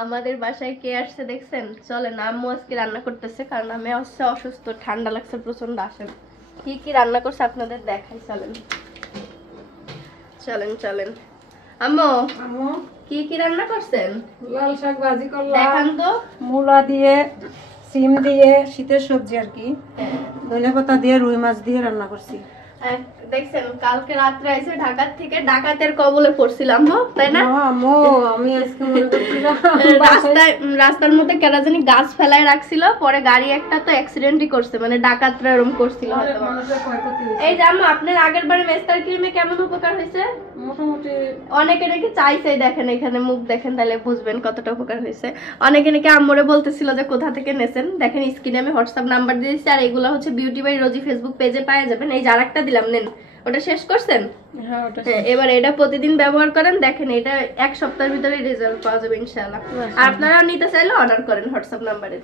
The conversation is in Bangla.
আমাদের বাসায় কে আসছে দেখছেন? চলেন, আম্মু আজকে রান্না করতেছে, কারণ আমি হচ্ছে অসুস্থ, ঠান্ডা লাগছে প্রচন্ড। আসেন কি কি রান্না করছে আপনাদের দেখাই, চলেন চলেন চলেন। আম্মু আম্মু কি কি রান্না করছেন? লাল শাক ভাজি করলাম, দেখান তো। মূলা দিয়ে, সিম দিয়ে, শীতের সবজি আর কি, ধনেপাতা দিয়ে, রুই মাছ দিয়ে রান্না করছি। দেখছেন কালকে রাত্রে এসে ঢাকা থেকে ডাকাতের কবলে পড়ছিলাম, তাই না? আম্মু আমি আজকে মনে করছিলাম রাস্তার মধ্যে কেন জানি গাছ ফেলায় রাখছিল, পরে গাড়ি একটা তো অ্যাক্সিডেন্টই করছে, মানে ডাকাতরা এরকম করছিল হয়তো। এই যে আম্মু আপনার আগের বারে মেস্তার ক্রিমে কেমন উপকার হয়েছে? মোটামুটি অনেকে নাকি চাইছে, দেখেন এখানে মুখ দেখেন, তাহলে বুঝবেন কতটা উপকার হয়েছে। অনেকে নাকি আম্মুরে বলতেছিল যে কোথা থেকে নেছেন, দেখেন স্ক্রিনে আমি হোয়াটসঅ্যাপ নাম্বার দিয়ে দিচ্ছি। আর এগুলো হচ্ছে বিউটি বাই রোজি ফেসবুক পেজে পাওয়া যাবেন। এই যার একটা দিলাম, নেন। ওটা শেষ করছেন? হ্যাঁ ওটা এবার এটা প্রতিদিন ব্যবহার করেন, দেখেন এটা 1 সপ্তাহের ভিতরে রেজাল্ট পাওয়া যাবে ইনশাআল্লাহ। আর আপনারা নিতে চাইলে অর্ডার করেন হোয়াটসঅ্যাপ নাম্বারে।